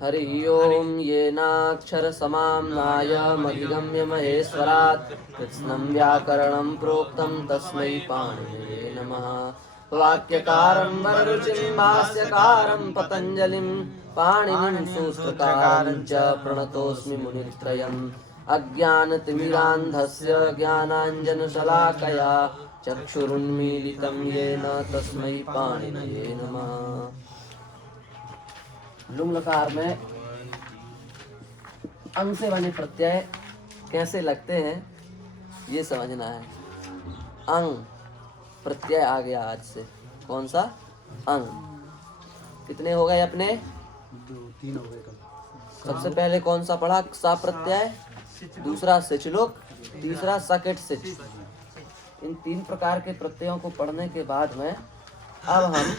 हरि ओम येनाक्षरसमाम्नायमधिगम्य महेश्वरात् कृत्स्नं व्याकरणं प्रोक्तं तस्मै पाणिनये नमः। वाक्यकारं वररुचिं भाष्यकारं पतञ्जलिं पाणिनिं सूत्रकारं च प्रणतोऽस्मि मुनित्रयम्। अज्ञानतिमिरान्धस्य ज्ञानाञ्जनशलाकया चक्षुरुन्मीलितं येन तस्मै पाणिनये नमः। लुंग लकार में अंग से बने प्रत्यय कैसे लगते हैं ये समझना है। अंग प्रत्यय आ गया आज से। कौन सा? अंग। कितने हो गए अपने? 2-3 हो गए। सबसे पहले कौन सा पढ़ा? सा प्रत्यय, दूसरा सिचलुक, तीसरा सकिट सिच। इन 3 प्रकार के प्रत्ययों को पढ़ने के बाद में अब हम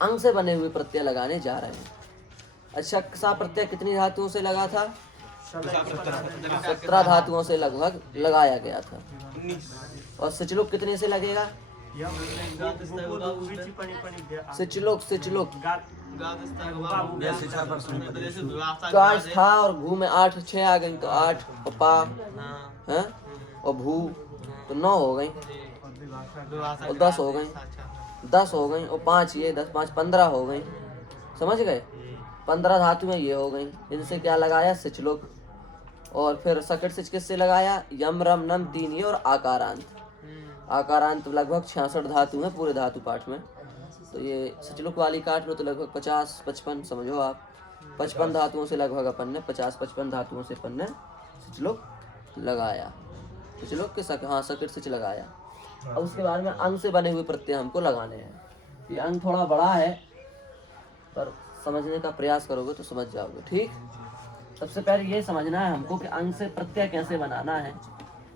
अंग से बने हुए प्रत्यय लगाने जा रहे हैं। अच्छा, सा प्रत्यय कितनी धातुओं से लगा था? 17 धातुओं से लगभग लगाया गया था। और सिचलुक कितने से लगेगा? सिचलुक गाज था और भू में 8 6 आ गई तो 8 और पा है और भू तो 9 हो गई और 10 हो गई, 10 हो गई और 5 ये 10 5 15 हो गई। समझ गए? 15 धातुएं ये हो गई। इनसे क्या लगाया? सिचलुक। और फिर सकिट सिच किससे लगाया? यम रम नम 3 ये और आकारांत। आकारांत लगभग 66 धातु है पूरे धातु पाठ में। तो ये सिचलुक वाली काट में तो लगभग 50-55 समझो आप। 55 धातुओं से लगभग अपन ने 50-55 धातुओं से अपन ने सिचलुक लगाया। सिचलुक के सकिट सिच लगाया। अब उसके बाद में अंग से बने हुए प्रत्यय हमको लगाने हैं। ये अंग थोड़ा बड़ा है पर समझने का प्रयास करोगे तो समझ जाओगे। ठीक, सबसे पहले ये समझना है हमको कि अंग से प्रत्यय कैसे बनाना है।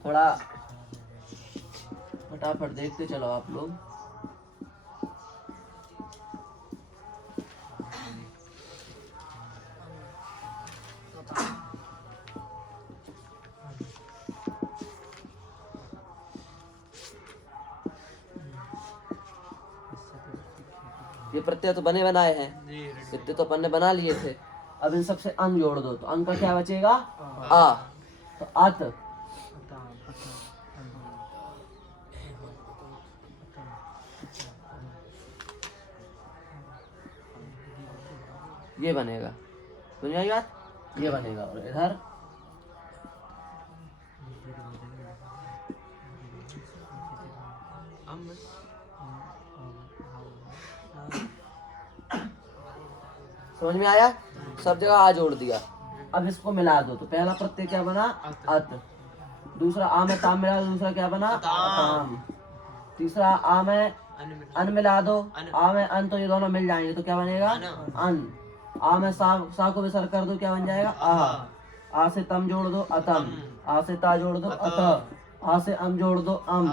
थोड़ा फटाफट देखते चलो आप लोग। ये प्रत्यय तो बने बनाए हैं, कितने तो अपन ने बना लिए थे। अब इन सबसे अंग जोड़ दो तो अंग का क्या बचेगा? आ। तो अत, ये बनेगा। सुन आई बात? ये बनेगा। और इधर समझ में आया? सब जगह आ जोड़ दिया। अब इसको मिला दो तो पहला प्रत्यय क्या बना? अत। दूसरा आ में ताम मिला दो, दूसरा क्या बना? ताम। तीसरा आ में अन मिला दो, आ में अन, तो ये दोनों मिल जाएंगे तो क्या बनेगा? अन। आ में सा को विसर्ग कर दो, क्या बन जाएगा? आ। आ से तम जोड़ दो, अतम। आ से ता जोड़ दो, अत। आ से अम जोड़ दो, अम।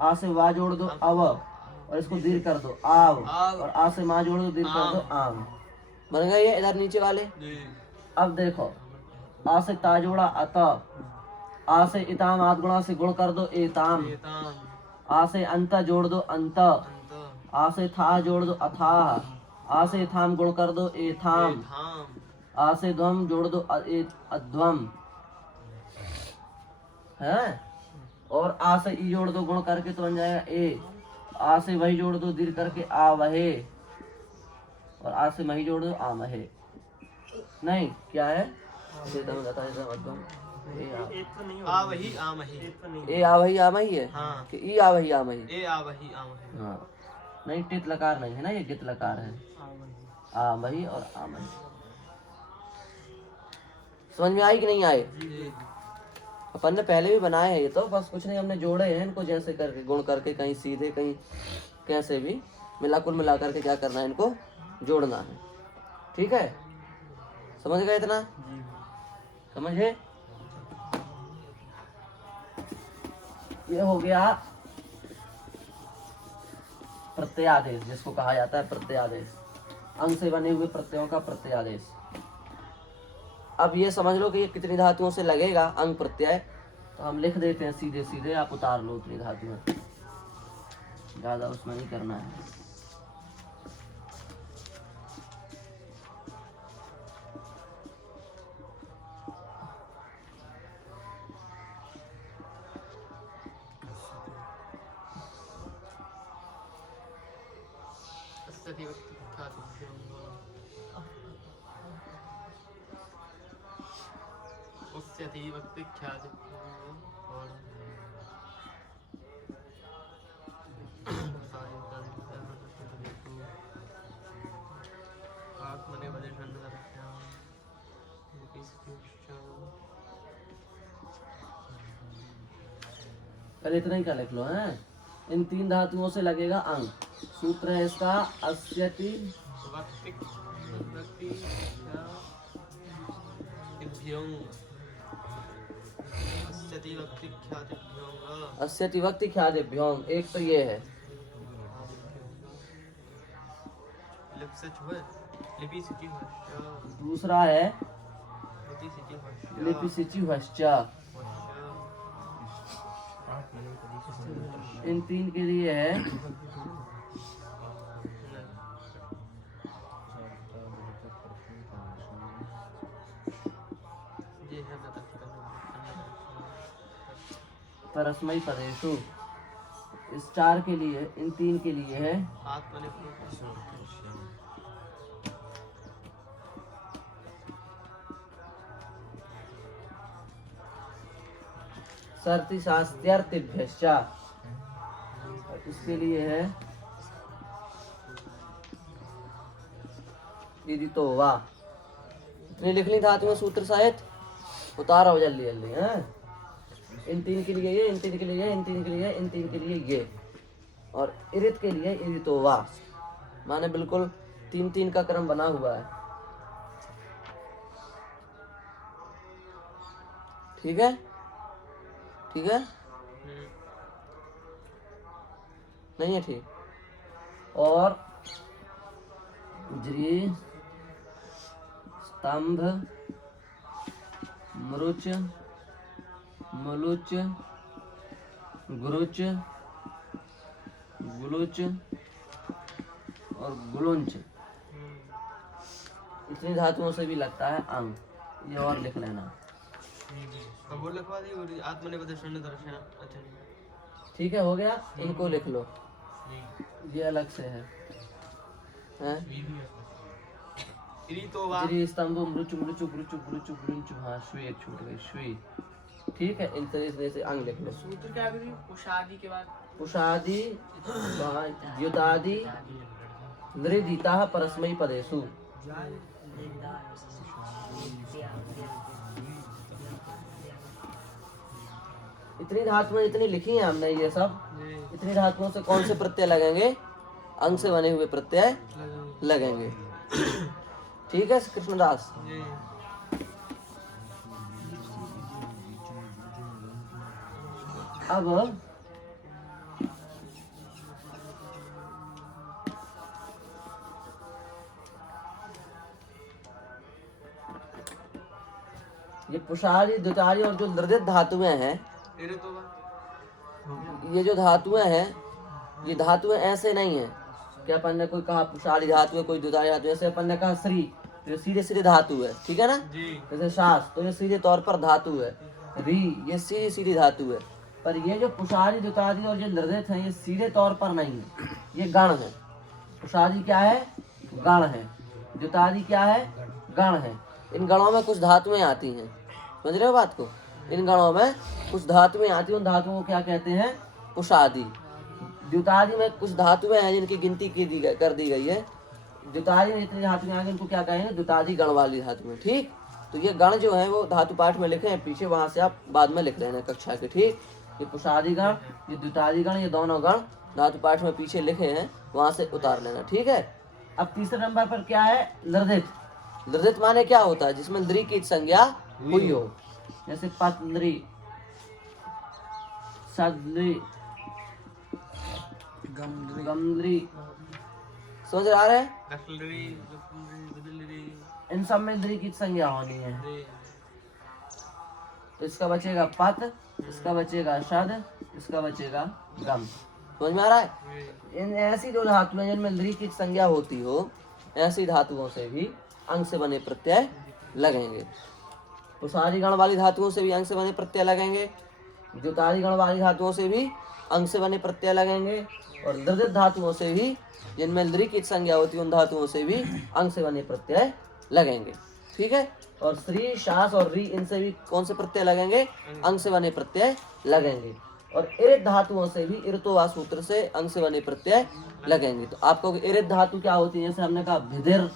आ से वा जोड़ दो, अव। और इसको दीर्घ कर दो, आव। और आ से माँ जोड़ दो, दीर्घ कर दो, आम। बन गए ये इधर नीचे वाले। अब देखो, आ से ता जोड़ा, अत। आ से इताम आद गुणा से गुण कर दो, एताम। आ से अंत जोड़ दो, अंत। आ से था जोड़ दो, अथाह। आ से थाम गुण कर दो, एथाम। आ से ध्वम जोड़ दो, अध्वम है। और आ से ई जोड़ दो, गुण करके तो बन जाएगा ए। आ से वही जोड़ दो, दीर्घ करके आ वहे। और आ से मही जोड़ दो, आ महे। नहीं, क्या है? आ वही आ मही। ए आ वही आ मही है। हाँ। कि ई आ वही आ मही। ए आ वही आ मही। हाँ, नहीं टित लकार नहीं है ना, ये गित लकार है। आ मही और आ मही। समझ में आई कि नहीं आए? अपन ने पहले भी बनाए हैं ये तो, बस कुछ नहीं हमने जोड़े हैं इनको जैसे करके, गुण करके, कहीं सीधे कहीं कैसे भी मिला, कुल मिला करके क्या करना है, इनको जोड़ना है। ठीक है, समझ गए इतना? समझे? ये हो गया प्रत्ययादेश, जिसको कहा जाता है प्रत्ययादेश। अंग से बने हुए प्रत्ययों का प्रत्ययादेश। अब ये समझ लो कि ये कितनी धातुओं से लगेगा अंग प्रत्यय, तो हम लिख देते हैं सीधे सीधे, आप उतार लो उतनी धातुएं, ज्यादा उसमें नहीं करना है। अस्यति वक्ति ख्यातिभ्यों उस्यति वक्ति ख्यातिभ्यों और आत्मने वदे शन्नदर्भ्यां पहले इतना ही का लिख लो हैं। इन तीन धातुओं से लगेगा अंग। सूत्र है इसका अस्यति वक्ति वक्ति ख्यातिभ्यों अस्यति वक्ति ख्यातिभ्यों अस्यति वक्ति ख्यातिभ्यों। एक तो ये है। लिप से छुए लिपि सिटी हर्ष दूसरा है लिपि सिटी हर्ष लिपि सिचि हश्च। इन तीन के लिए है ये है परस्मई पदेषु। इस चार के लिए, इन तीन के लिए है आत्मने सर्ति शास्त्र्यर्थिभ्यश्च। इसके लिए है यदि तो वाह। इतनी लिख ली धातु सूत्र सहित। उतारा हो जल्दी जल्दी हैं। इन तीन के लिए ये, इन तीन के लिए ये, इन तीन के लिए, इन तीन के लिए ये, और इरित के लिए यदि तो वाह। माने बिल्कुल तीन तीन का क्रम बना हुआ है। ठीक है, ठीक है, नहीं है ठीक। और ज्री स्तंभ मरुच मलुच गुरुच गुलुच और गुलुंच। इतनी धातुओं से भी लगता है अंग। ये और लिख लेना। अब वो लिखवा दी और आत्मने वदे शन्नदर्भ्यां। अच्छा ठीक है, हो गया। इनको लिख लो, ये अलग से है, हैं? इरी तो वा ज्री स्तंभ मृचु मृचु गुरुचु गुलुचु गुलुंचु। हाँ, श्वी एक छूट गई, श्वी। ठीक है, इन तरह से अंग लिख लो। सूत्र क्या करी पुषादि के बाद पुषादि द्युतादि नृदिता परस्मै पदेषु। इतनी धातुएं इतनी लिखी हैं हमने, ये सब। इतनी धातुओं से कौन से प्रत्यय लगेंगे? अंग से बने हुए प्रत्यय लगेंगे। ठीक है कृष्णदास। अब ये पुषारी द्वितारी और जो नृदित धातुएं हैं, इरी तो वा ये जो धातुएं हैं, ये धातुएं ऐसे नहीं है कि अपन ने कोई कहा पुषारी धातु है, कोई द्वितारी धातु है। ऐसे अपन ने कहा श्री, तो ये सीधे सीधे धातु है। ठीक है ना? जी जैसे शास, तो ये सीधे तौर पर धातु है। री, ये सीधी सीधी धातु है। पर ये जो पुषारी द्वितारी और जो नृदित हैं, ये सीधे तौर पर नहीं है, ये गण है। पुषारी क्या है? गण है। द्वितारी क्या है? गण है। इन गणों में कुछ धातुएं आती हैं, समझ रहे हो बात को? इन गणों में कुछ धातुएं आती हैं, उन धातुओं को क्या कहते हैं? पुषादी। द्युतादि में कुछ धातुएं हैं जिनकी गिनती कर दी गई है। द्युतादि में जितनी धातुएं आ गई उनको क्या कहेंगे? द्युतादि गण वाली धातुएं। ठीक, तो ये गण जो है वो धातु पाठ में लिखे हैं पीछे, वहां से आप बाद में लिख लेना कक्षा के। ठीक, ये पुषादी गण, ये द्युतादि गण, ये दोनों गण धातु पाठ में पीछे लिखे हैं, वहां से उतार लेना। ठीक है। अब तीसरे नंबर पर क्या है? नृदित। नृदित माने क्या होता है? जिसमें द्रि की संज्ञा हुई हो, जैसे पत्नृ, सद्नृ, गमद्रि। समझ आ रहे हैं? लखलरी बदलरी इन सब में द्रि की संज्ञा होनी है। रे तो इसका बचेगा पत, इसका बचेगा शद, इसका बचेगा गम। समझ में आ रहा है? इन ऐसी जो धातुएं जिनमें द्रि की संज्ञा होती हो, ऐसी धातुओं से भी अंग से बने प्रत्यय लगेंगे। पुषारी गण वाली धातुओं से भी अंग से बने प्रत्यय लगेंगे। द्युतादि गण वाली धातुओं से भी अंग से बने प्रत्यय लगेंगे। और दृढ़ धातुओं से भी, जिनमें लृ की संज्ञा होती है, उन धातुओं से भी अंग से बने प्रत्यय लगेंगे। ठीक है। और श्री, शास और री, इनसे भी कौन से प्रत्यय लगेंगे? अंग से बने प्रत्यय लगेंगे। और इरित धातुओं से भी इरतो वा सूत्र से अंग से बने प्रत्यय लगेंगे। तो आपको इरित धातु क्या होती है? जैसे हमने कहा भिदिर,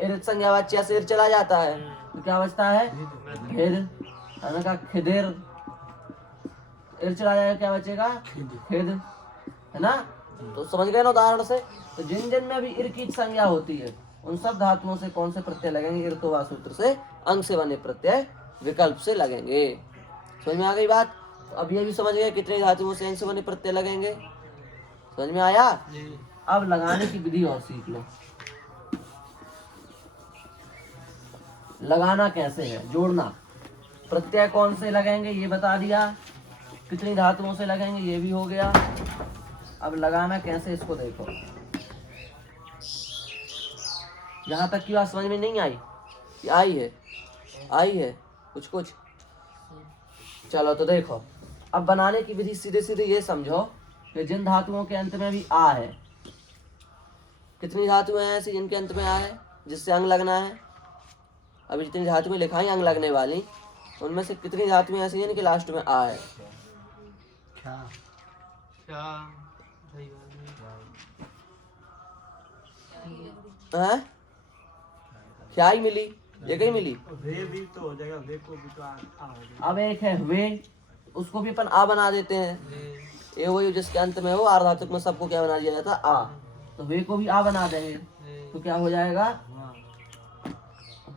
इरित संज्ञावाच्य से चला जाता है तो क्या बचता है? भिर। हमने कहा खिदिर, इर चला जाएगा, क्या बचेगा? खिद, है ना? तो समझ गए ना उदाहरण से। तो जिन जिन में भी इर की संज्ञा होती है, उन सब धातुओं से कौन से प्रत्यय लगेंगे? इरतो वा सूत्र से अंग से बने प्रत्यय विकल्प से लगेंगे। समझ में आ गई बात? तो अब ये भी समझ गए कितने धातुओं से अंग से बने प्रत्यय लगेंगे। समझ में आया? अब लगाने की विधि और सीख लो। लगाना कैसे है? जोड़ना। प्रत्यय कौन से लगेंगे ये बता दिया, कितनी धातुओं से लगेंगे ये भी हो गया। अब लगाना कैसे, इसको देखो। यहाँ तक की बात समझ में नहीं आई? आई है? आई है कुछ कुछ? चलो तो देखो, अब बनाने की विधि सीधे सीधे ये समझो कि जिन धातुओं के अंत में भी आ है, कितनी धातुएं हैं ऐसी जिनके अंत में आ है जिससे अंग लगना है? अभी जितनी धातुएं लिखाई अंग लगने वाली, उनमें से कितनी धातुएं ऐसी हैं जिनके लास्ट में आ है? हैं? क्या ही मिली? ये कहीं मिली? वे भी तो हो जाएगा, वे को भी तो आ हो जाएगा। अब एक है वे, उसको भी अपन आ बना देते हैं। ये वही जिसके अंत में हो, आर्धातुक में सबको क्या बना दिया जाता है? आ। तो वे को भी आ बना देंगे तो क्या हो जाएगा?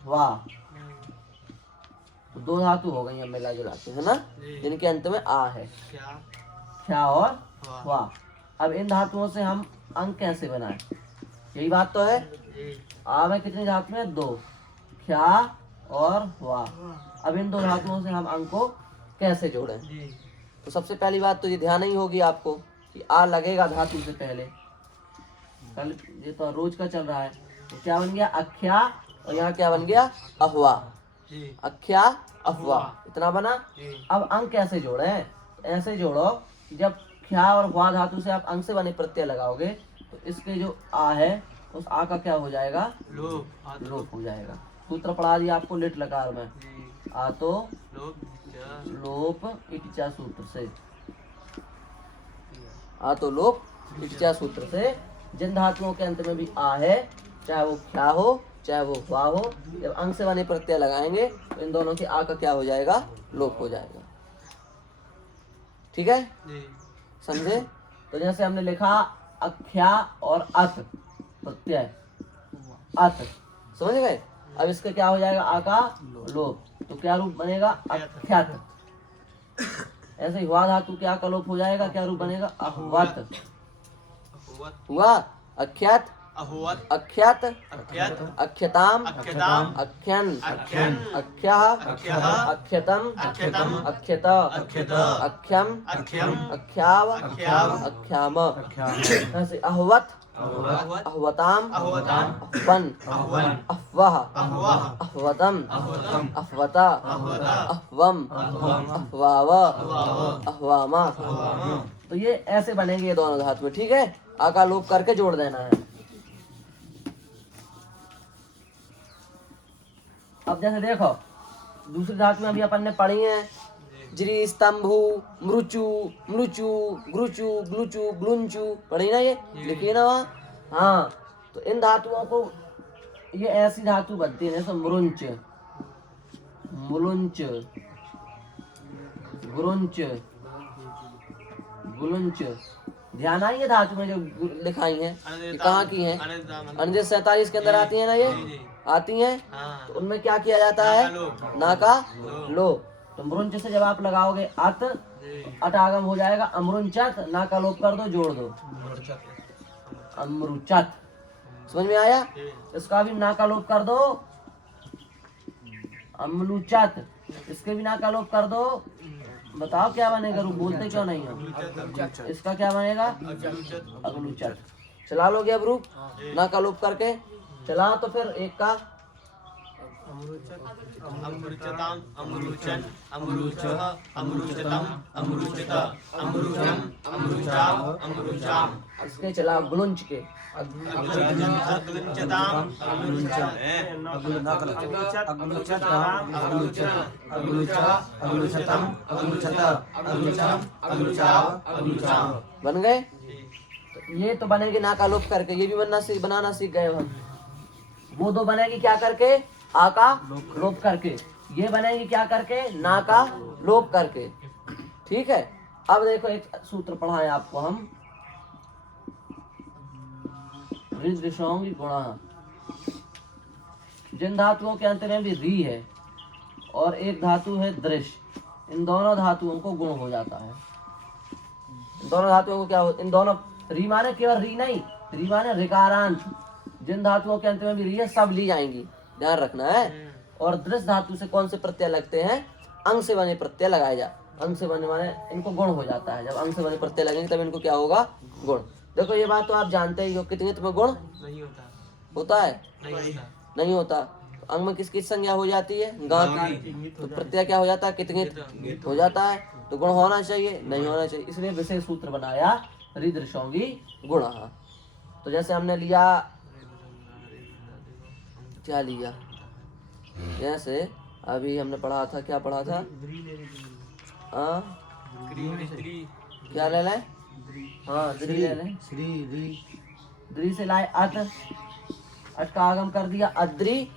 वाह। तो दो धातु हो गई अब मिला जुला के, है ना, जिनके अंत में आ है, क्या और वाह। अब इन धातुओं से हम अंग कैसे बनाएं? यही बात तो है। आ में कितनी धातु है? दो, क्या और वाह। अब इन दो धातुओं से हम अंग को कैसे जोड़ें? तो सबसे पहली बात तो ये ध्यान ही होगी आपको कि आ लगेगा धातु से पहले। कल ये तो रोज का चल रहा है। तो क्या बन गया? अख्या, और यहाँ क्या बन गया? अहवा। अख्या अफवा, इतना बना। अब अंग कैसे जोड़े? ऐसे जोड़ो, जब ख्या और वा धातु से आप अंग से बने प्रत्यय लगाओगे तो इसके जो आ है उस आ का क्या हो जाएगा? लोप हो जाएगा। सूत्र पढ़ा दिया आपको लिट लकार में, आ तो लोप इटचा सूत्र से। आ तो लोप इटचा सूत्र से जिन धातुओं के अंत में भी आ है, चाहे वो ख्या हो चाहे वो वाह हो, जब अंग से बने प्रत्यय लगाएंगे तो इन दोनों के आ का क्या हो जाएगा? लोप हो जाएगा। ठीक है, समझे? तो जैसे हमने लिखा अख्या और अत प्रत्यय, अत, समझ गए? अब इसका क्या हो जाएगा? आ का लोप। तो क्या रूप बनेगा? अख्यात। ऐसे ही हुआ धातु क्या का लोप हो जाएगा? क्या रूप बनेगा? अहवत। हुआ अख्यात, अख्यात, अख्यताम, अख्यन, अख्यः, अख्यतम, अख्यत, अख्यम, अख्याव, अख्याम। ऐसे अहवत, अहवताम, अहवन, अहवः, अहवतम, अहवता, अहवम, अहवाव, अहवामा। तो ये ऐसे बनेंगे ये दोनों धातु में। ठीक है, आ का लोप करके जोड़ देना है। अब जैसे देखो दूसरी धातु में अभी अपन ने पढ़ी है, ज्री, स्तंभु, मृचु, मृचु, ग्रुचु, ग्लुचु, ग्लुंचु, पढ़ी ना? ये लिखी ना वहाँ? हाँ। तो इन धातुओं को, ये ऐसी धातु बनती है जैसे मुरुंच, मुलुंच, गुरुंच, गुलुंच। ध्यान आई है धातु में जो लिखाई है कहाँ की है? अनुच्छेद 47 के अंदर आती है ना, ये आती हैं। तो उनमें क्या किया जाता है? ना का लोप। तो मृंच से जब आप लगाओगे अत, अट आगम हो जाएगा अमृंचत, ना का लोप कर दो, जोड़ दो अमृचत। समझ में आया? इसका भी ना का लोप कर दो अमलुचत, इसके भी ना का लोप कर दो। बताओ क्या बनेगा? रूप बोलते क्यों नहीं हो? इसका क्या बनेगा? अगलुचत। चला लोगे अब रूप ना का लोप करके? चला तो फिर एक का अमृचताम अमृचन अमृचः अमृचतम अमृचत अमृचम अमृचाव अमृचाम इसके चला गुलुंच के अग्लुंचताम बन गए। तो ये तो बनेगी ना का लोप करके, ये भी बनाना सीख गए हम। वो दो बनेगी क्या करके, आ का लोप करके। ये बनेगी क्या करके, ना का लोप करके। ठीक है। अब देखो एक सूत्र पढ़ाएं आपको हम, ऋद्विषोंगी गुणा। जिन धातुओं के अंत में भी री है और एक धातु है दृश, इन दोनों धातुओं को गुण हो जाता है। इन दोनों धातुओं को क्या हो, इन दोनों री माने केवल री नहीं, री माने ऋकारांत। जिन धातुओं के अंत में भी री है सब ली जाएंगी, ध्यान रखना है। और दृश धातु से कौन से प्रत्यय लगते हैं, अंग से बने प्रत्यय लगाए जा। अंग से बने माने इनको गुण हो जाता है। जब अंग से बने प्रत्यय लगेंगे तब इनको क्या होगा, गुण। देखो ये बात तो आप जानते ही हो, कितने में गुण नहीं होता होता है, नहीं होता नहीं होता। तो अंग में किस किस संज्ञा हो जाती है, गा की। तो प्रत्यय क्या हो जाता है, कितने हो जाता है। तो गुण होना चाहिए, नहीं होना चाहिए, इसलिए विशेष सूत्र बनाया ऋदृशोंगी गुण। तो जैसे हमने लिया, क्या लिया, जैसे अभी हमने पढ़ा था, क्या पढ़ा था, क्या ले लें, हाँ द्रि ले लें, द्रि से लाए अत, अट का आगम कर दिया अद्रि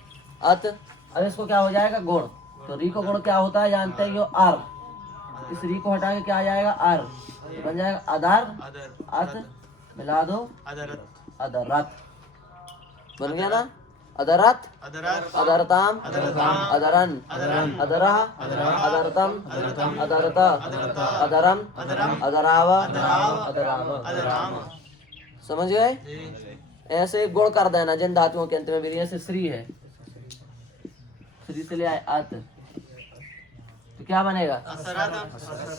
अत। अब इसको क्या हो जाएगा, गुण। तो री को गुण क्या होता है जानते ही हो, अर। इस री को हटा के क्या आ जाएगा, अर। बन जाएगा अदर अत, मिला दो अदरत, बन गया ना। अदरत अदरताम अदरन अदरह अदरतम अदरत अदरम अदराव अदराव। समझ गए। ऐसे गुण कर देना जिन धातुओं के अंत में भी। ऐसे श्री है, श्री से ले आए अत, तो क्या बनेगा,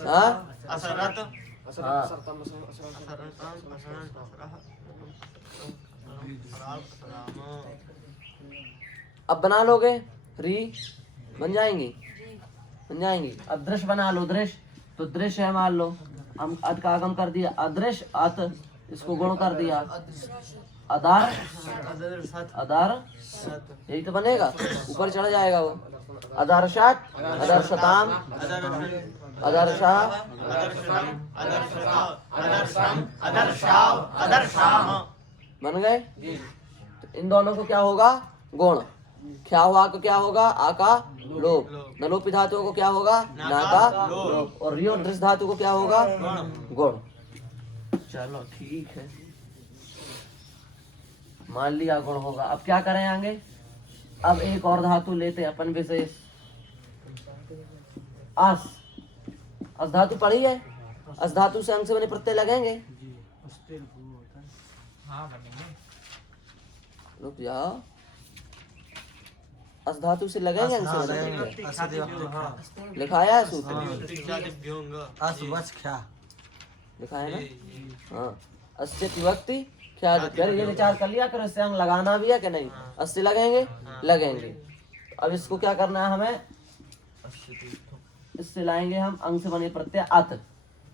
हाँ हाँ। अब बना लोगे, री बन जाएंगी, बन जाएंगी। अब दृश्य बना लो, दृश्य तो दृश्य है, मान लो हम अत का आगम कर दिया, अदृश्य अत, इसको गुण कर दिया अदार अदार, यही तो बनेगा, ऊपर चढ़ जाएगा वो। अदर्शात अदर्शताम अदर्शा, बन गए। तो इन दोनों को क्या होगा, गुण। क्या हुआ को क्या होगा, आ का लोप। नलोपी धातुओं को क्या होगा, ना का लोप। और री और दृश्य धातु को क्या होगा, गुण। चलो ठीक है, मान लिया गुण होगा। अब क्या करें आगे, अब एक और धातु लेते हैं अपन विशेष, अस। अस धातु पढ़ी है, अस धातु से अंग से बने प्रत्यय लगेंगे। रुक जाओ, अस धातु से लगेंगे अंग से बने प्रत्यय। लिखाया है सूत्र, लिखा है ना, हाँ। अस्य विभक्ति क्या, ये विचार कर लिया करो, इससे अंग लगाना भी है कि नहीं, अस्य लगेंगे, लगेंगे। अब इसको क्या करना है हमें, इससे लाएंगे हम अंग से बने प्रत्यय अत।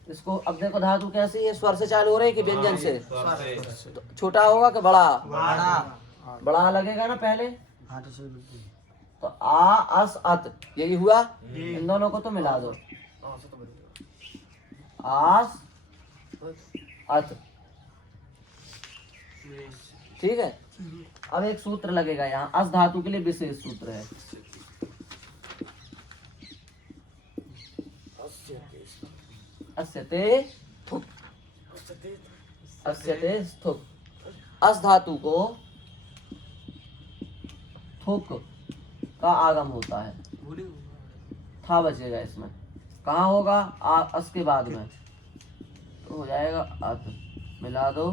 इसको अब देखो धातु कैसी है, स्वर से चालू हो रही है कि व्यंजन से, तो छोटा होगा कि बड़ा, बड़ा लगेगा ना पहले। तो आ अस अत, यही हुआ। इन दोनों को तो मिला दो, आस अत, ठीक है। अब एक सूत्र लगेगा यहाँ, अस धातु के लिए विशेष सूत्र है। अस्यते थुक, अस्यते थुक। अस धातु को थुक का आगम होता है, था बचेगा इसमें, कहाँ होगा, अस के बाद में, तो हो जाएगा अत, मिला दो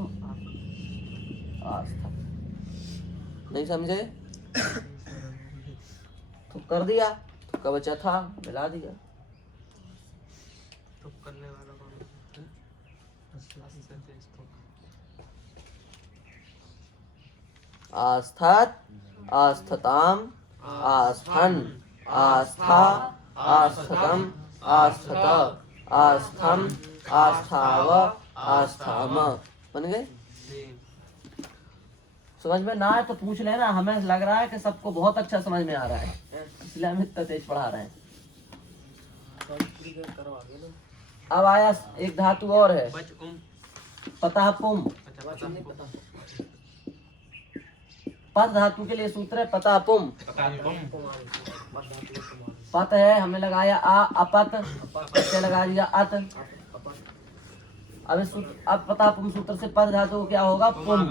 आस्था। नहीं समझे, तो कर दिया, तो का बचा था, मिला दिया। तो करने वाला कौन है? आस्थात आस्थताम आस्थन, आस्था, आस्थतम, आस्थत, आस्थम, आस्थाव, आस्थाम। बन गए? समझ में ना आए तो पूछ लेना, हमें लग रहा है कि सबको बहुत अच्छा समझ में आ रहा है, इसलिए हम इतना तेज पढ़ा रहे हैं। अब आया एक धातु और है, पतः पुम। पत धातु के लिए सूत्र है पतः पुम। पत है, हमने लगाया आ, अपत, इससे लगा दिया अत। अब पतः पुम सूत्र से पत धातु क्या होगा? पुम।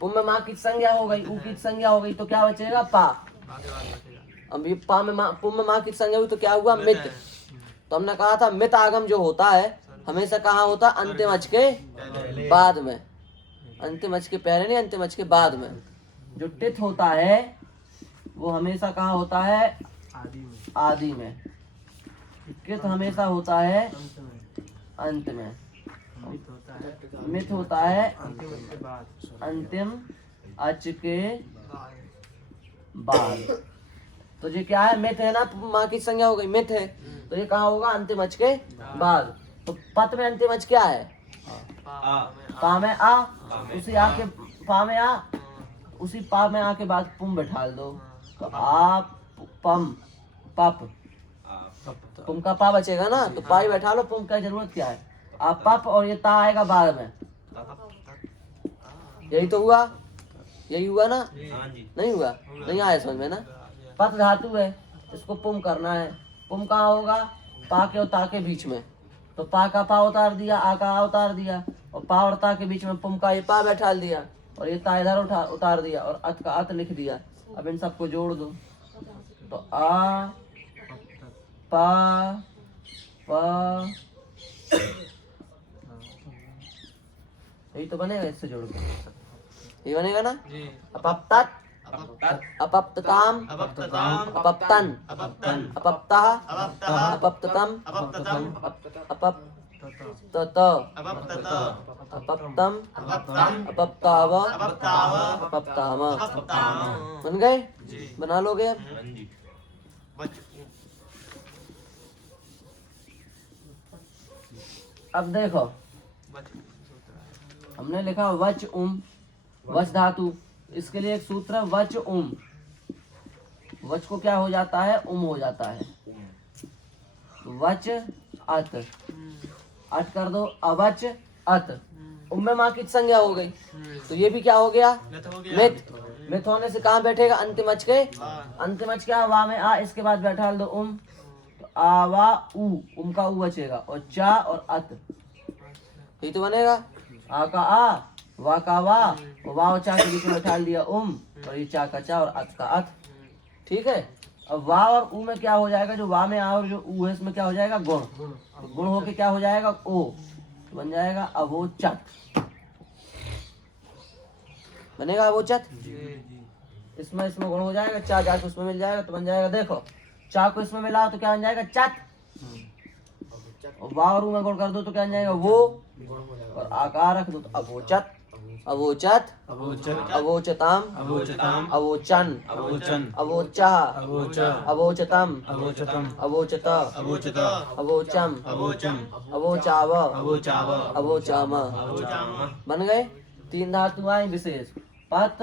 पुम में माँ की संज्ञा हो गई, ऊ की संज्ञा हो गई, तो क्या बचेगा? पा। अब ये पा में पुम में माँ की संज्ञा हुई तो क्या हुआ? मित। तो हमने कहा था मित आगम जो होता है हमेशा कहाँ होता? अंतिम अच के बाद में। अंतिम अच के पहले नहीं, अंतिम अच के बाद में। जो टित होता है वो हमेशा कहाँ होता है? आदि में। कित हमेशा होता है अंत में। मित होता है अंतिम अच के बाद। तो ये क्या है? मित है ना, माँ की संज्ञा हो गई, मित है, तो ये कहाँ होगा? अंतिम अच के बाद। तो पत में अंतिम अच क्या है? पा में आ, उसी आ के पा में आ, उसी पा में आ के बाद पुम बैठाल दो, तो आ पम पप। पुम का पा बचेगा ना, तो पा ही बैठा लो, पुम का जरूरत क्या है? आ पप, और ये ता आएगा बाद में। यही तो हुआ, यही हुआ ना? नहीं हुआ? नहीं आया समझ में ना? पत धातु है, इसको पुम करना है। पुम कहाँ होगा? पा के और ता के बीच में। तो पा का पा उतार दिया, आ का आ उतार दिया, और पा और ता के बीच में पुम का ये पा बैठा दिया, और ये ता इधर उतार दिया, और अत का अत लिख दिया। अब इन सबको जोड़ दो, तो आ पा पा, यही तो बनेगा इससे जोड़ के, ये बनेगा ना? अपप्तत, अपप्तताम, अपप्तन, अपप्तः, अपप्ततम, अपप्तत, अपप्तम, अपप्ताव, अपप्ताम। बन गए? बना लोगे अब? अब देखो, हमने लिखा वच उम, वच धातु, इसके लिए एक सूत्र है वच उम। वच को क्या हो जाता है? उम हो जाता है। वच अत, अट कर दो, अवच अत। उम में माँ की संज्ञा हो गई, तो ये भी क्या हो गया? मित। मित होने से कहाँ बैठेगा? अंतिम अच के। अंतिम अच क्या? वा में आ, इसके बाद बैठा दो उम, तो आ वा उ, उम का उ बचेगा, और चा और अत, यही तो बनेगा। आ का आ, वा का वा, और वा और चा के बीच में बैठा दिया उम, और ये चा का चा और अत का अत। ठीक है? अब वा और उ में क्या हो जाएगा? जो वा में आ और जो उ है इसमें क्या हो जाएगा? गुण। तो गुण होके क्या हो जाएगा? ओ, तो बन जाएगा अवोचत। बनेगा अवोचत। इसमें गुण हो जाएगा, चा जा उसमें मिल जाएगा, तो बन जाएगा। देखो, चा को इसमें मिलाओ तो क्या बन जाएगा? चत। और वा और उ में गुण कर दो तो क्या बन जाएगा? वो, और आकार रख दो तो अवोचत, अवोचत, अवोचताम, अवोचन, अवोचा, अवोचतम, अवोचत, अवोचम, अवोचाव, अवोचाम। बन गए? 3 धातु आए विशेष, पत,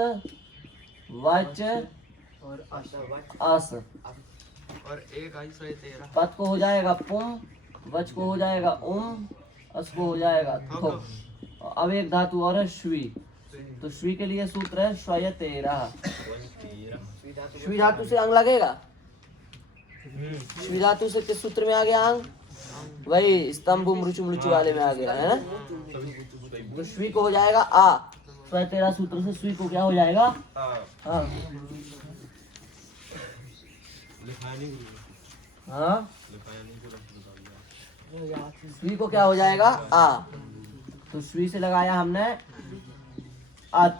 वच और अस। और एक आई 13। पत को हो जाएगा पुम, वच को हो जाएगा उम, अस को हो जाएगा थो। अब एक धातु और है श्वी, तो श्वी के लिए सूत्र है श्वय 13। श्वी धातु से अंग लगेगा? श्वी धातु से किस सूत्र में आ गया अंग? वही स्तंभ मृचु मृचु वाले में आ गया है ना? तो श्वी को हो जाएगा आ, श्वय 13 सूत्र से श्वी को क्या हो जाएगा? हाँ, हाँ, श्वी को क्या हो जाएगा? आ। तो श्वी से लगाया हमने अत,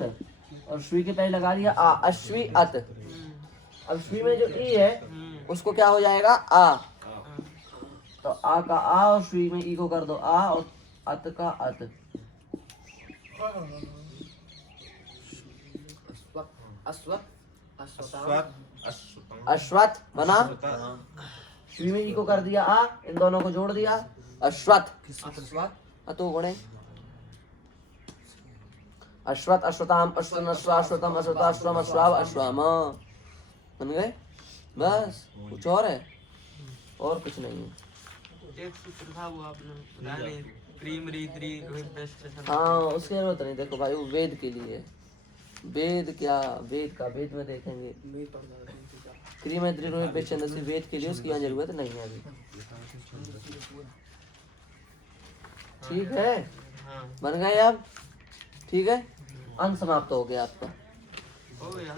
और श्वी के पहले लगा दिया आ, अश्वी अत। अब श्वी में जो ई है उसको क्या हो जाएगा? आ। तो आ का आ, और श्वी में ई को कर दो आ, और अत का अत। अश्वत्थ अश्वत्थ अश्वत्थ अश्वत्थ बना, श्वी में ई को कर दिया आ, इन दोनों को जोड़ दिया अश्वत्थ। तो गुणे अश्वत्थ अश्वत्थाम अश्वन अश्वा अश्वत्थम अश्वत्था अश्वम अश्वाव अश्वाम बन गए। बस कुछ और है? और कुछ नहीं है। एक सूत्र था वो आपने बताया नहीं, क्रीम री त्री रोहित बेस्ट। हाँ उसकी जरूरत नहीं, देखो भाई वो वेद के लिए। वेद क्या, वेद का वेद में देखेंगे। क्रीम रोहित बेस्ट वेद के लिए उसकी यहाँ जरूरत नहीं है अभी। ठीक है, हाँ बन गए अब। ठीक है, अंक समाप्त हो गया आपका। हो गया।